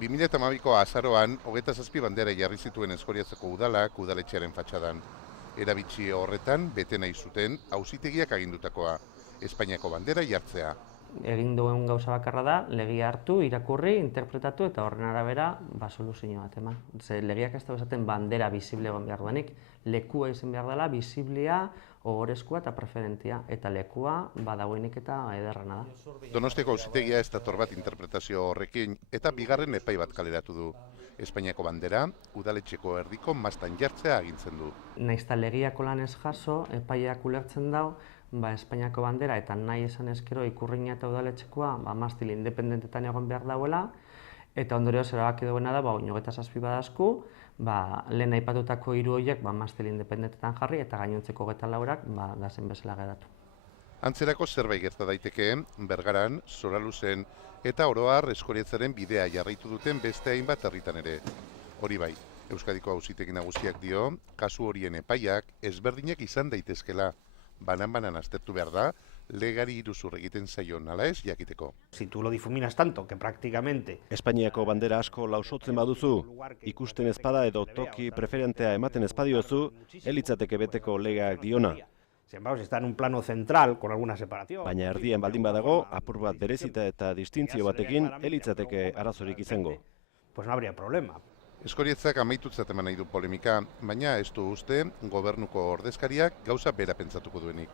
2012ko azaroan, 27 bandera jarri zituen Eskoriatzeko udalak udaletxearen fatxadan. Erabitsi horretan, bete nahi zuten auzitegiak agindutakoa, Espainiako bandera jartzea. Egin duen gauza bakarra da, legia hartu, irakurri, interpretatu eta horren arabera soluzio bat eman. Ze legiak ez da esaten bandera bisible egon behar duenik, lekua izan behar dela, bisiblia, ohorezkoa eta preferentia, eta lekua badagoenik eta ederrena da. Donostiako auzitegia ez dator bat interpretazio horrekin eta bigarren epai bat kaleratu du. Espainiako bandera, udaletxeko erdiko mastan jartzea agintzen du. Nahiz eta legiako lan ez jaso, epaiak ulertzen dau, Espainiako bandera eta nahi esan eskero ikurriña eta udaletxekoa mastil independentetan egon behar dauela, eta ondorioz erabaki duena da, oinogeta zazpi badazku, lehen aipatutako hiru horiek mastil independentetan jarri eta gainontzeko geta laurak dazen bezala geratu. Antzerako zerbait gerta daiteke, Bergaran, Soraluzen eta Oro Har Eskoriatzaren bidea jarraitu duten beste hainbat herritan ere. Hori bai, Euskadiko Auzitegi Nagusiak dio, kasu horien epaiak ezberdinak izan daitezkela. Banan-banan aztertu behar da, legari iruzur egiten zaion ala ez jakiteko. Si tú lo difuminas tanto que prácticamente Espainiako bandera asko lausotzen baduzu, ikusten ezpada edo toki preferentea ematen ezpadiozu, elitzateke beteko legeak diona. Sin embargo, si está en un plano central con alguna separación. Baina erdien baldin badago, apur bat berezita eta distintzio batekin, elitzateke arazorik izango. Pues no habría problema. Eskoriatzak amaitutzat eman nahi du polemika, baina ez du uste gobernuko ordezkariak gauza bera pentsatuko duenik.